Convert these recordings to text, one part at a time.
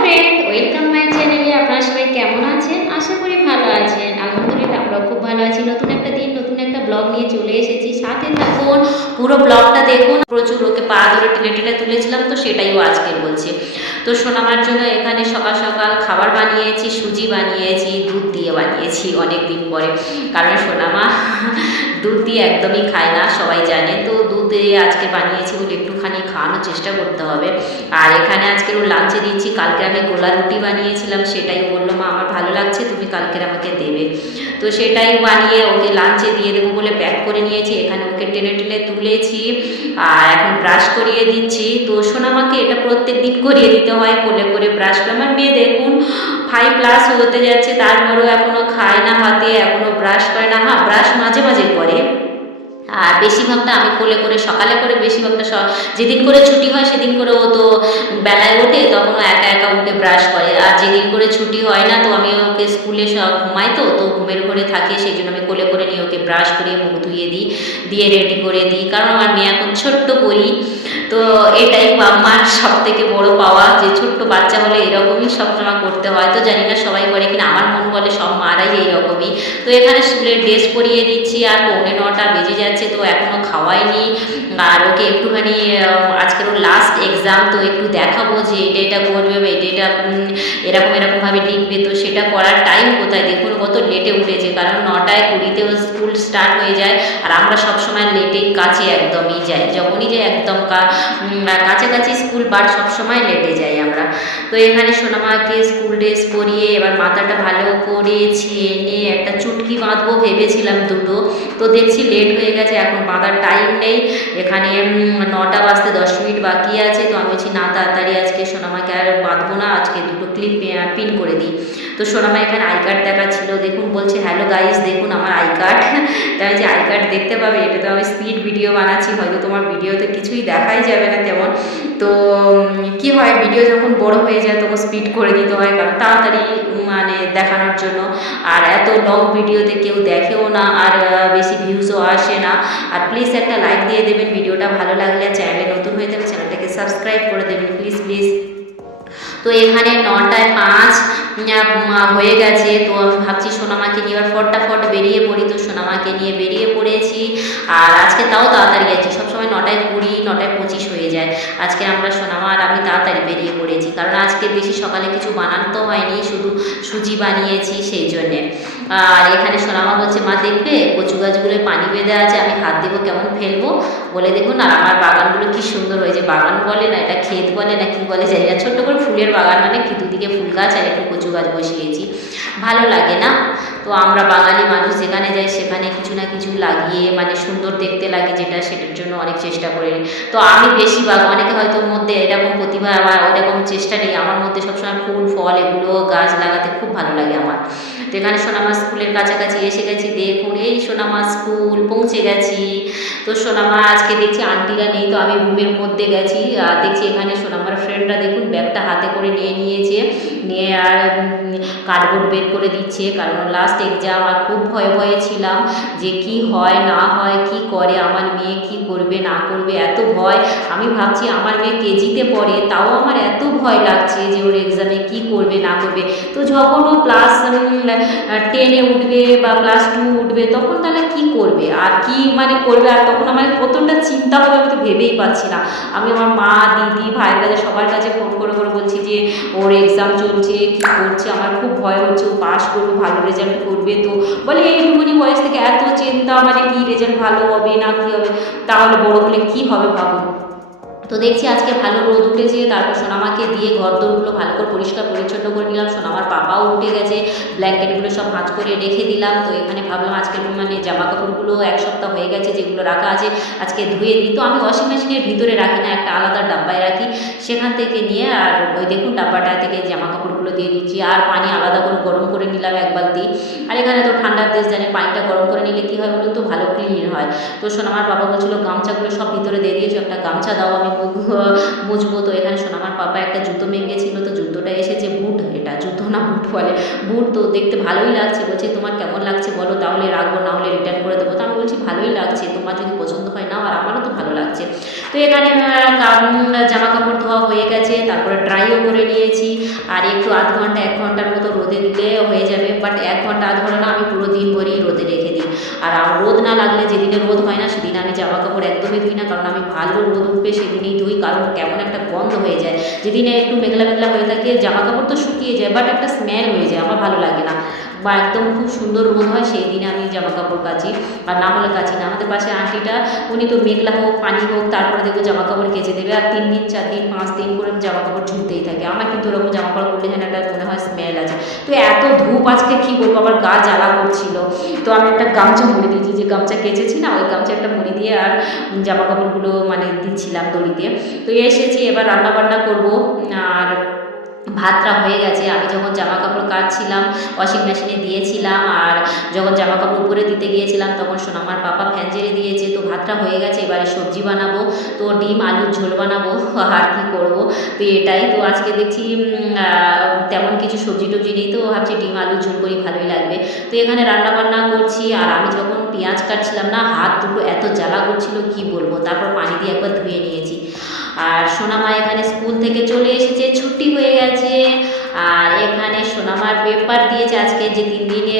Friend, welcome my চ্যানেলে। আপনারা সবাই কেমন আছেন? আশা করি ভালো আছেন। আলহামদুলিল্লাহ আমরাও খুব ভালো আছি। নতুন একটা দিন, নতুন একটা ব্লগ নিয়ে চলে এসেছি। সাথে থাকুন, পুরো ব্লগটা দেখুন। প্রচুর ওকে পা ধরে টেনে টেনে তুলেছিলাম, তো সেটাই ও আজকে বলছে। তো সোনামার জন্য এখানে সকাল সকাল খাবার বানিয়েছি, সুজি বানিয়েছি, দুধ দিয়ে বানিয়েছি অনেক দিন পরে। কারণ সোনামা দুধ দিয়ে একদমই খায় না, সবাই জানে। তো দুধ দিয়ে আজকে বানিয়েছি বলে একটুখানি খাওয়ানোর চেষ্টা করতে হবে। আর এখানে আজকে ওর লাঞ্চে দিচ্ছি, কালকে আমি গোলা রুটি বানিয়েছিলাম, সেটাই বললো মা আমার ভালো লাগছে, তুমি কালকের আমাকে দেবে। তো সেটাই বানিয়ে ওকে লাঞ্চে দিয়ে দেবো বলে প্যাক করে নিয়েছি। এখানে ওকে টেনে টেনে তুলেছি আর এখন ব্রাশ করিয়ে দিচ্ছি। তো সোনামাকে এটা প্রত্যেক দিন করিয়ে দিতে হয়, কোলে করে ব্রাশ করে। আমার মেয়ে দেখুন 5+ হতে যাচ্ছে, তারপরেও এখনও খায় না হাতে, এখনও ব্রাশ করে না। হ্যাঁ, ব্রাশ মাঝে মাঝে করে। আর বেশিরভাগটা আমি কোলে করে সকালে করে, বেশিরভাগটা যেদিন করে ছুটি হয় সেদিন করে ও তো বেলায় ওঠে, তখন ও একা একা উঠে ব্রাশ করে। আর যেদিন করে ছুটি হয় না, তো আমি ওকে স্কুলে সব ঘুমাই, তো ঘুমের ঘরে থাকে, সেই জন্য আমি কোলে করে নিয়ে ওকে ব্রাশ করিয়ে মুখ ধুয়ে দিই, দিয়ে রেডি করে দিই। কারণ আমার মেয়ে এখন ছোট্ট করি, তো এটাই আমার সব থেকে বড় পাওয়া, যে ছোট্ট বাচ্চা হলে এরকমই সবসময় করতে হয়। তো জানি না সবাই করে কিনা, আমার মন বলে সব মারাই এইরকমই। তো এখানে স্কুলের ড্রেস পরিয়ে দিচ্ছি আর 8:45 বেজে যাচ্ছে, তো এখনও খাওয়াইনি। আর ওকে একটুখানি আজকের ওর লাস্ট এক্সাম, তো একটু দেখাবো যে এটা করবে বা এটা এরকম এরকমভাবে লিখবে। তো সেটা করার টাইম কোথায়, দেখুন কত লেটে উঠেছে। কারণ 9:20 স্কুল স্টার্ট হয়ে যায়, আর আমরা সবসময় লেটেই কাছে একদমই যাই, যখনই যাই একদম কাছাকাছি স্কুল, বাট সবসময় লেটে যাই আমরা। তো এখানে সোনামাকে স্কুল ড্রেস পরিয়ে এবার মাথাটা ভালো করে ছেনে একটা চুটকি বাঁধবো ভেবেছিলাম দুটো, তো দেখছি লেট হয়ে গেছে, এখন বাঁধার টাইম নেই। এখানে 9টা বাজতে 10 মিনিট বাকি আছে। তো আমি বলছি না, তাড়াতাড়ি আজকে সোনামাকে আর বাঁধবো না, আজকে দুটো ক্লিপ পিন করে দিই। তো সোনামা এখানে আই কার্ড দেখাচ্ছিল, দেখুন বলছে হ্যালো গাইস দেখুন আমার আই কার্ড। তাই যে আই কার্ড দেখতে পাবে, এটা তো আমি স্পিড ভিডিও বানাচ্ছি, হয়তো তোমার ভিডিওতে কিছুই দেখাই যাবে না তেমন। তো কি হয়, ভিডিও যখন বড় হয়ে যায় তখন স্পিড করে দিতে হয়, কারণ তাড়াতাড়ি মানে দেখানোর জন্য। আর এত লং ভিডিওতে কেউ দেখেও না, আর বেশি ভিউজও আসে না। আর প্লিজ একটা লাইক দিয়ে দেবেন ভিডিওটা ভালো লাগলে, চ্যানেলে নতুন হয়ে যাবে চ্যানেলটাকে সাবস্ক্রাইব করে দেবেন প্লিজ প্লিজ। তো এখানে 9:05 হয়ে গেছে। তো আমি ভাবছি সোনামাকে নিয়ে এবার ফটাফট বেরিয়ে পড়ি। তো সোনামাকে নিয়ে বেরিয়ে পড়েছি, আর আজকে তাও তাড়াতাড়ি যাচ্ছি। সবসময় 9:20 9:25 হয়ে যায়। আজকে আমরা সোনামা আর আমি তাড়াতাড়ি বেরিয়ে পড়েছি, কারণ আজকে বেশি সকালে কিছু বানাতে হয়নি, শুধু সুজি বানিয়েছি সেই জন্যে। আর এখানে সোনামা বলছে মা দেখবে কচু গাছগুলোয় পানি বেঁধে আছে, আমি হাত দেবো কেমন ফেলবো বলে। দেখুন আর আমার বাগানগুলো কি সুন্দর হয়েছে, বাগান বলে না এটা ক্ষেত বলে না কি বলে জানি না, ছোট্ট করে ফুলের বাগান, মানে কি দুদিকে ফুল গাছ আর একটু কচু গাছ বসিয়েছি, ভালো লাগে না? তো আমরা বাঙালি মানুষ যেখানে যাই সেখানে কিছু না কিছু লাগিয়ে মানে সুন্দর দেখতে লাগে, যেটা সেটার জন্য অনেক চেষ্টা করি। তো আমি বেশিরভাগ, অনেকে হয়তো মধ্যে এরকম প্রতিভা বা ওইরকম চেষ্টা নেই, আমার মধ্যে সবসময় ফুল ফল এগুলো গাছ লাগাতে খুব ভালো লাগে আমার। তো এখানে সোনামা স্কুলের কাছাকাছি এসে গেছি, দেখুন এই সোনামা স্কুল পৌঁছে গেছি। তো সোনামা আজকে দেখছি আন্টিরা নেই, তো আমি রুমের মধ্যে গেছি, আর দেখছি এখানে সোনামার ফ্রেন্ডরা দেখুন ব্যাগটা হাতে করে নিয়ে নিয়েছে, নিয়ে আর কার্ডবোর্ড বের করে দিচ্ছে, কারণ লাস্ট এক্সাম। আর খুব ভয়ে ভয়ে ছিলাম যে কি হয় না হয়, কি করে আমার মেয়ে, কি করবে না করবে, এত ভয়। আমি ভাবছি আমার মেয়ে কেজিতে পড়ে, তাও আমার এত ভয় লাগছে যে ওর এক্সামে কি করবে না করবে। তো যখন ও +10-এ উঠবে বা +2 উঠবে, তখন তাহলে কি করবে আর কি মানে করবে, আর তখন আমার কতটা চিন্তা হবে আমি তো ভেবেই পাচ্ছি না। আমি আমার মা দিদি ভাইয়ের কাছে সবার কাছে ফোন করে করে বলছি যে ওর এক্সাম চলছে, কী করছে, আমার খুব ভয় হচ্ছে, ও পাস করবে, ভালো রেজাল্ট করবে। তো বলে এইটুকুনি বয়স থেকে এত চিন্তা, মানে কি রেজাল্ট ভালো হবে না কী হবে, তাহলে বড় হলে কী হবে ভাবুন। তো দেখছি আজকে ভালো রোদ উঠেছে, তারপর সোনামাকে দিয়ে ঘরদোরগুলো ভালো করে পরিষ্কার পরিচ্ছন্ন করে নিলাম। সোনামার পাপাও উঠে গেছে, ব্ল্যাঙ্কেটগুলো সব ভাঁজ করে রেখে দিলাম। তো এখানে ভাবলাম আজকে মানে জামা কাপড়গুলো 1 সপ্তাহ হয়ে গেছে যেগুলো রাখা আছে, আজকে ধুয়ে দিই। তো আমি ওয়াশিং মেশিনের ভিতরে রাখি না, একটা আলাদা ডাব্বায় রাখি, সেখান থেকে নিয়ে আর ওই দেখুন ডাব্বাটা থেকে জামা কাপড়গুলো দিয়ে দিচ্ছি। আর পানি আলাদা করে গরম করে নিলাম 1 বালতি। আর এখানে তো ঠান্ডার দেশ জানে, পানিটা গরম করে নিলে কী হয় বলুন তো, ভালো ক্লিন হয়। তো সোনামার বাবা বলছিল গামছাগুলো সব ভিতরে দিয়ে দিয়েছো, একটা গামছা দাও আমি মুছবো। তো এখানে সোনামার পাপা একটা জুতো ভেঙেছিল, তো জুতো জুতোটা এসেছে বুট, এটা জুতো না বুট বলে, বুট। তো দেখতে ভালোই লাগছে, বলছে তোমার কেমন লাগছে বলো, তাহলে রাখবো, না হলে রিটার্ন করে দেবো। তো আমি বলছি ভালোই লাগছে, তোমার যদি পছন্দ হয় নাও, আর আমারও তো ভালো লাগছে। তো এখানে জামা কাপড় ধোয়া হয়ে গেছে, তারপরে ড্রাইও করে নিয়েছি, আর একটু আধ ঘন্টা 1 ঘন্টার মতো রোদে দিলে হয়ে যাবে। বাট 1 ঘন্টা আধ ঘন্টা না, আমি পুরো দিন ভরেই রোদে রেখে দিই। আর রোদ না লাগলে, যেদিনে রোদ হয় না সেদিন আমি জামা কাপড় একদমই ধুই না, কারণ আমি ভালো রোদ উঠবে সেদিনই ধুই, কারণ কেমন একটা গন্ধ হয়ে যায়। যেদিনে একটু মেঘলা মেঘলা হয়ে থাকে জামা কাপড় তো শুকিয়ে যায়, বাট একটা স্মেল হয়ে যায়, আমার ভালো লাগে না। বা একদম খুব সুন্দর রোদ হয় সেই দিনে আমি জামা কাপড় কাচি, আর না হলে কাচি না। আমাদের পাশে আন্টিটা, উনি তো মেঘলা হোক পানি হোক তারপরে দেখবো জামা কাপড় কেচে দেবে, আর 3 দিন 4 দিন 5 দিন করে জামা কাপড় ঝুলতেই থাকে। আমার কিন্তু ওরকম জামা কাপড় পরলে যেন একটা মনে হয় স্মেল আছে। তো এত ধূপ আজকে কী বলবো, আমার গা জ্বালা করছিল। তো আমি একটা গামছা মুড়ি দিয়েছি, যে গামছা কেচেছি না ওই গামছা একটা মুড়ি দিয়ে আর জামা কাপড়গুলো মানে দিচ্ছিলাম দড়ি দিয়ে। তো এসেছি, এবার রান্না বান্না করবো। আর ভাতটা হয়ে গেছে, আমি যখন জামা কাপড় কাচছিলাম ওয়াশিং মেশিনে দিয়েছিলাম, আর যখন জামা কাপড় উপরে দিতে গিয়েছিলাম তখন সোনামার পাপা ফ্যান ঝেড়ে দিয়েছে। তো ভাতটা হয়ে গেছে, এবারে সবজি বানাবো, তো ডিম আলুর ঝোল বানাবো, আর কি করব। তো এটাই তো আজকে দেখছি তেমন কিছু সবজি টবজি নেই, তো ভাবছি ডিম আলুর ঝোল করি, ভালোই লাগবে। তো এখানে রান্না বান্না করছি, আর আমি যখন পেঁয়াজ কাটছিলাম না, হাত দুটো এত জ্বালা করছিল কি বলবো, তারপর পানি দিয়ে একবার ধুয়ে নিয়েছি। আর সোনামা এখানে স্কুল থেকে চলে এসেছে, ছুটি হয়ে গেছে। আর এখানে সোনামার পেপার দিয়েছে আজকে, যে 3 দিনে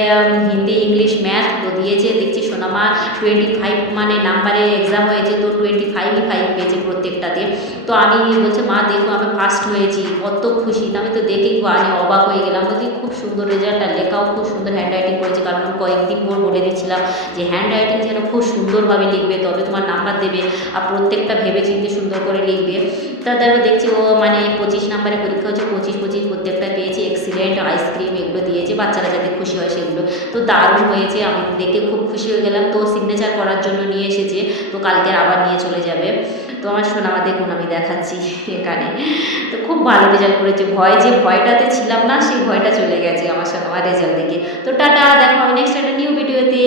হিন্দি ইংলিশ ম্যাথ তো দিয়েছে। দেখছি সোনামা 25 মানে নাম্বারে এক্সাম হয়েছে, তো 25ই 5 পেয়েছে প্রত্যেকটাতে। তো আমি বলছে মা দেখো আমি ফার্স্ট হয়েছি, কত খুশি। তো আমি তো দেখেই আমি অবাক হয়ে গেলাম, বলছি খুব সুন্দর রেজাল্ট, আর লেখাও খুব সুন্দর হ্যান্ড রাইটিং করেছে। কারণ আমি কয়েকদিন পর বলে দিচ্ছিলাম যে হ্যান্ড রাইটিং যেন খুব সুন্দরভাবে লিখবে, তবে তোমার নাম্বার দেবে, আর প্রত্যেকটা ভেবে চিন্তে সুন্দর করে লিখবে। তারপর দেখছি ও মানে 25 নাম্বারে পরীক্ষা হচ্ছে, 25 প্রত্যেকটা পেয়েছে। এক্সিলেন্ট, আইসক্রিম এগুলো দিয়েছে, বাচ্চারা যাতে খুশি হয় সেগুলো। তো দারুণ হয়েছে, আমি দেখে খুব খুশি হয়ে গেলাম। তো সিগনেচার করার জন্য নিয়ে এসেছে, তো কালকে আবার নিয়ে চলে যাবে। তো আমার সোনামা দেখুন আমি দেখাচ্ছি এখানে, তো খুব ভালো রেজাল্ট করেছে। যে ভয়টাতে ছিলাম না, সেই ভয়টা চলে গেছে আমার সোনামার রেজাল্ট দেখে। তো টাটা, দেখো আমি নেক্সট একটা নিউ ভিডিওতে।